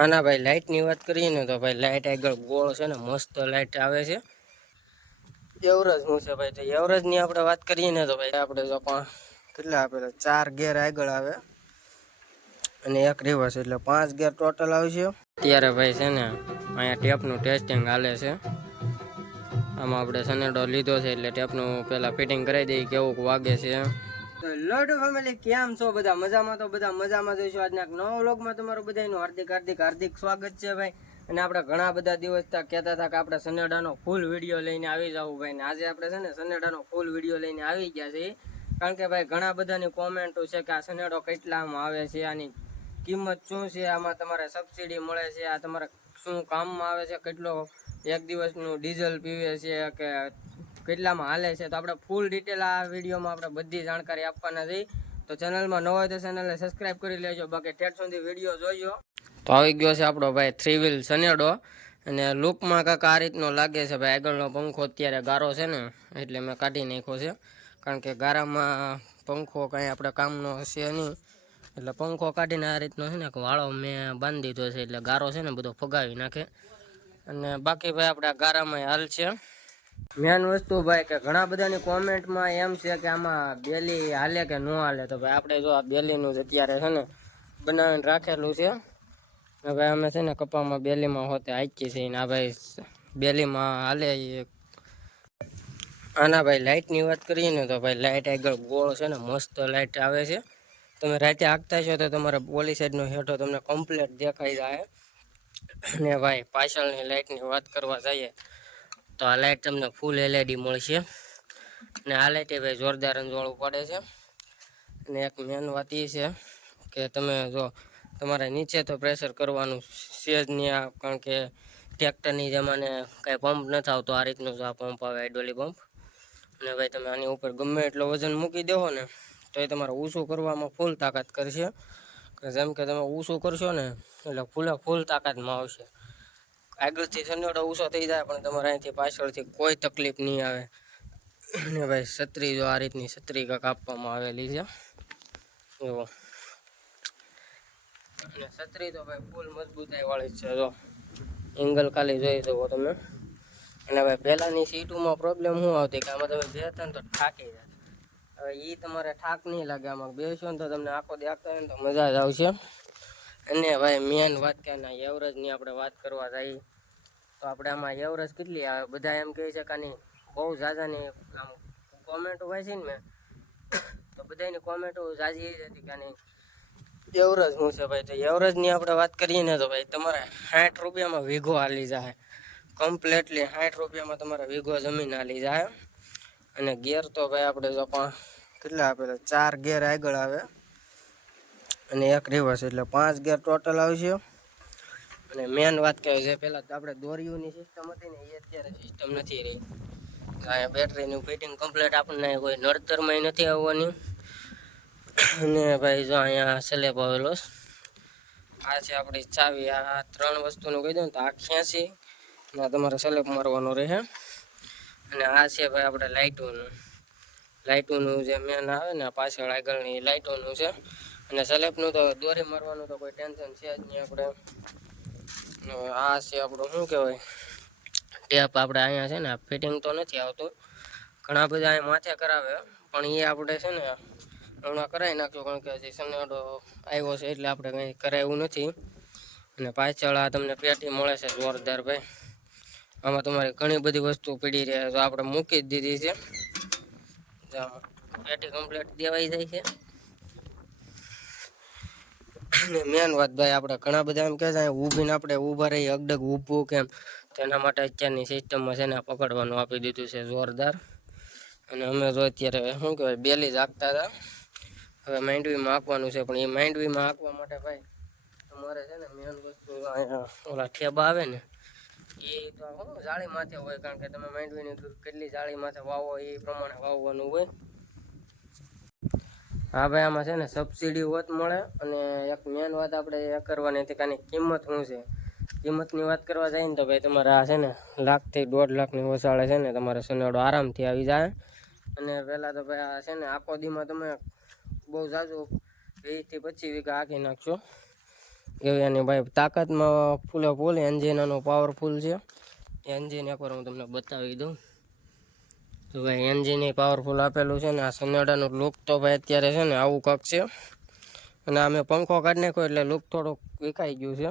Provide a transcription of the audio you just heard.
આના ભાઈ લાઇટની વાત કરીએ ને તો ભાઈ લાઇટ આગળ ગોળ છે ને મસ્ત લાઇટ આવે છે. એવરેજ શું છે ભાઈ, તો એવરેજની આપણે વાત કરીએ ને તો ભાઈ આપણે જો પણ કેટલા આપેલા 4 ગેર આગળ આવે અને એક રિવર્સ, એટલે 5 ગેર ટોટલ આવશે. અત્યારે ભાઈ છે ને અહીંયા ટેપનું ટેસ્ટિંગ હાલે છે. આમાં આપણે સનેડો લીધો છે એટલે ટેપનું પહેલાં ફિટિંગ કરાવી દઈએ કેવું વાગે છે. તો લોડ ફેમિલી કેમ છો બધા? મજામાં? તો બધા મજામાં જોઈશું. આજના એક નવા વ્લોગમાં તમારું બધાનું હાર્દિક સ્વાગત છે ભાઈ. અને આપણે ઘણા બધા દિવસ કહેતા હતા કે આપણે સનેડાનો ફૂલ વિડીયો લઈને આવી જવું ભાઈ, ને આજે આપણે છે ને સનેડાનો ફૂલ વિડીયો લઈને આવી ગયા છે. કારણ કે ભાઈ ઘણા બધાની કોમેન્ટો છે કે આ સનેડો કેટલામાં આવે છે, આની કિંમત શું છે, આમાં તમારે સબસિડી મળે છે, આ તમારે શું કામમાં આવે છે, કેટલો એક દિવસનું ડીઝલ પીવે છે કે કેટલામાં હાલે છે. તો આપણે ફૂલ ડિટેલ આ વિડીયોમાં આપણે બધી જાણકારી આપવાના છે. તો ચેનલમાં ન હોય તો ચેનલને સબસ્ક્રાઈબ કરી લેજો, બાકી ઠેઠ સુધી વિડીયો જોઈજો. તો આવી ગયો છે આપણો ભાઈ 3 વ્હીલ સનેડો, અને લુકમાં કાંક આ રીતનો લાગે છે ભાઈ. આગળનો પંખો અત્યારે ગારો છે ને એટલે મેં કાઢી નાખ્યો છે, કારણ કે ગારામાં પંખો કાંઈ આપણે કામનો હશે નહીં, એટલે પંખો કાઢીને આ રીતનો છે ને વાળો મેં બાંધી દીધો છે, એટલે ગારો છે ને બધો ફગાવી નાખે. અને બાકી ભાઈ આપણે ગારામાં હાલ છે. મેન વસ્તુ ભાઈ કે ઘણા બધાની કોમેન્ટમાં એમ છે કે આમાં બેલી હાલે કે ન હાલે, તો ભાઈ આપણે જો આ બેલીનું જ અત્યારે છે ને બનાવીને રાખેલું છે. હવે અમે છે ને કપામાં બેલીમાં હોતે આંકી છે ને આ ભાઈ બેલીમાં હાલે. આના ભાઈ લાઇટની વાત કરીએ ને તો ભાઈ લાઇટ આગળ ગોળ છે ને મસ્ત લાઇટ આવે છે. તમે રાતે હાંકતા છો તો તમારા પોલી સાઈડનો હેઠો તમને કમ્પ્લીટ દેખાઈ જાય. અને ભાઈ પાછળની લાઇટની વાત કરવા જઈએ તો આ લાઇટ તમને ફૂલ એલઈડી મળશે, અને આ લાઇટ ભાઈ જોરદાર અંજવાળું પડે છે. અને એક મેન વાત એ છે કે તમે જો તમારે નીચે તો પ્રેશર કરવાનું છે જ નહીં, કારણ કે ટ્રેક્ટરની જમાને કાંઈ પંપ નથી આવતો. આ રીતનું જો આ પંપ આવે હાઇડ્રોલિક પંપ, અને ભાઈ તમે આની ઉપર ગમે એટલો વજન મૂકી દેવો ને તો એ તમારે ઊંચું કરવામાં ફૂલ તાકાત કરશે. જેમ કે તમે ઊંચું કરશો ને એટલે ફૂલ તાકાતમાં આવશે. આગળથી સનેડો ઊંચો થઈ જાય પણ તમારે અહીંથી પાછળથી કોઈ તકલીફ નહીં આવે. અને ભાઈ છત્રી જો આ રીતની છત્રી કાંક આપવામાં આવેલી છે જુઓ, અને છત્રી તો ભાઈ ફૂલ મજબૂતાઈ વાળી છે. જો એંગલ ખાલી જોઈ શકો તમે. અને ભાઈ પહેલાંની સીટોમાં પ્રોબ્લેમ શું આવતી કે આમાં તમે બેસતા ને તો થાકી જાય. હવે એ તમારે થાક નહીં લાગે, આમાં બેસો ને તો તમને આખો દેખતા હોય ને તો મજા જ આવશે. અને ભાઈ મેન વાત કે ના એવરેજની આપણે વાત કરવા જઈએ તો આપણે આમાં એવરેજ કેટલી આવે, બધા એમ કહે છે કે આની બહુ ઝાઝાની આમ કોમેન્ટો વાંચી ને મેં, તો બધાની કોમેન્ટો ઝાઝી એ હતી કે આની એવરેજ શું છે ભાઈ. તો એવરેજની આપણે વાત કરીએ ને તો ભાઈ તમારે 60 રૂપિયામાં વીઘો હાલી જાય, કમ્પ્લીટલી 60 રૂપિયામાં તમારે વીઘો જમીન હાલી જાય. અને ગેર તો ભાઈ આપણે જો પણ કેટલા આપેલા 4 ગેર આગળ આવે અને એક રિવર્સ, એટલે 5 ગેર ટોટલ આવશે. અને મેન વાત કહે છે પહેલાં તો આપણે દોરીઓની સિસ્ટમ હતી ને એ અત્યારે સિસ્ટમ નથી રહી. અહીંયા બેટરીનું ફિટિંગ કમ્પ્લીટ આપણને કોઈ નડતરમાં નથી આવવાની. અને ભાઈ જો અહીંયા સ્લેબ આવેલો, આ છે આપણી ચાવી. આ 3 વસ્તુનું કહી દઉં ને તો આ ખેંચી ના તમારે સ્લેબ મારવાનું રહે. અને આ છે ભાઈ આપણે લાઇટોનું જે મેન આવે ને પાછળ આગળની લાઇટોનું છે. અને સ્લેબનું તો દોરી મારવાનું તો કોઈ ટેન્શન છે જ નહીં આપણે. આ છે આપણું શું કહેવાય ટેપ. આપણે અહીંયા છે ને ફિટિંગ તો નથી આવતું, ઘણા બધા અહીં માથે કરાવે પણ એ આપણે છે ને હમણાં કરાવી નાખ્યો, કારણ કે હજી સનેડો આવ્યો છે એટલે આપણે કંઈ કરાવ્યું નથી. અને પાછળ આ તમને પેટી મળે છે જોરદાર ભાઈ. આમાં તમારે ઘણી બધી વસ્તુ પડી રહે તો આપણે મૂકી જ દીધી છે. પેટી કમ્પ્લીટ દેવાઈ જાય છે. અને મેન વાત ભાઈ આપણે ઘણા બધા એમ કહે છે ઊભીને આપણે ઊભા રહી અગડગ ઊભું કેમ, તેના માટે અત્યારની સિસ્ટમમાં છે ને પકડવાનું આપી દીધું છે જોરદાર. અને અમે જો અત્યારે શું કહેવાય બેલી જ હાંકતા હતા, હવે માંડવીમાં હાંકવાનું છે. પણ એ માંડવીમાં હાંકવા માટે ભાઈ તમારે છે ને મેન વસ્તુ અહીંયા ઓલા ઠેબા આવે ને એ તો શું જાળી માથે હોય, કારણ કે તમે માંડવીની કેટલી જાળી માથે વાવો એ પ્રમાણે વાવવાનું હોય. હા ભાઈ આમાં છે ને સબસિડી હોત મળે. અને એક મેન વાત આપણે એ કરવાની હતી કે આની કિંમત શું છે. કિંમતની વાત કરવા જાય ને તો ભાઈ તમારે આ છે ને 1 થી 1.5 લાખની વસાળે છે ને તમારે સનેડો આરામથી આવી જાય. અને પહેલાં તો ભાઈ આ છે ને આખો દીમાં તમે બહુ ઝાઝું 20 થી 25 વીઘા હાંકી નાખશો. એવી એની ભાઈ તાકાતમાં ફૂલે ફૂલ એન્જિન એનું પાવરફુલ છે. એન્જિન એકવાર હું તમને બતાવી દઉં તો ભાઈ એન્જિન એ પાવરફુલ આપેલું છે ને આ સનેડાનું લુક તો ભાઈ અત્યારે છે ને આવું કાંક છે. અને આ મેં પંખો કાઢી નાખ્યો એટલે લુક થોડુંક વિખાઈ ગયું છે.